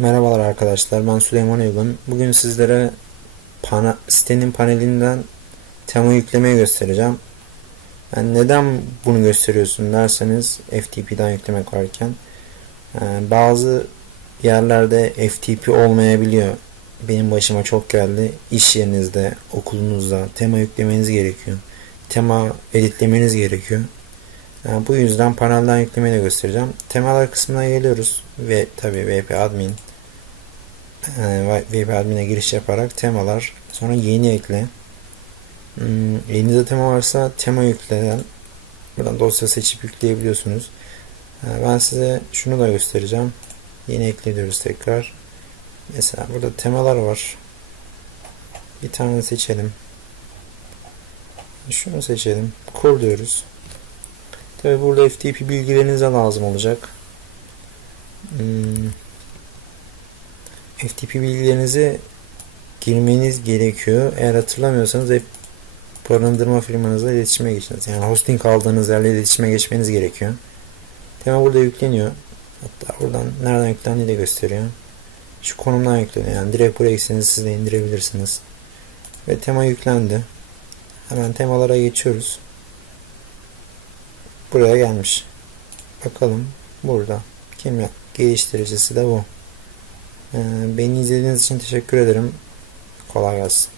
Merhabalar arkadaşlar ben Süleyman Uygun. Bugün sizlere pana, sitenin panelinden tema yüklemeyi göstereceğim. Yani neden bunu gösteriyorsun derseniz FTP'den yüklemek varken yani bazı yerlerde FTP olmayabiliyor. Benim başıma çok geldi. İş yerinizde, okulunuzda tema yüklemeniz gerekiyor. Tema editlemeniz gerekiyor. Yani bu yüzden panelden yüklemeyi de göstereceğim. Temalar kısmına geliyoruz ve tabi VP admin e, VP admin'e giriş yaparak temalar sonra yeni ekle. Hmm, elinizde tema varsa tema yükleden buradan dosya seçip yükleyebiliyorsunuz. E, ben size şunu da göstereceğim. Yeni ekle diyoruz tekrar. Mesela burada temalar var. Bir tane seçelim. Şunu seçelim. Kur diyoruz. Tabi burada FTP bilgilerinize lazım olacak. Hmm. FTP bilgilerinizi girmeniz gerekiyor. Eğer hatırlamıyorsanız hep barındırma firmanızla iletişime geçiniz. Yani hosting aldığınız yerle iletişime geçmeniz gerekiyor. Tema burada yükleniyor. Hatta buradan nereden yüklendiği de gösteriyor. Şu konumdan yükleniyor. Yani direkt buraya gitseniz siz de indirebilirsiniz. Ve tema yüklendi. Hemen temalara geçiyoruz buraya gelmiş. Bakalım burada. Kim ya? Geliştiricisi de bu. Ee, beni izlediğiniz için teşekkür ederim. Kolay gelsin.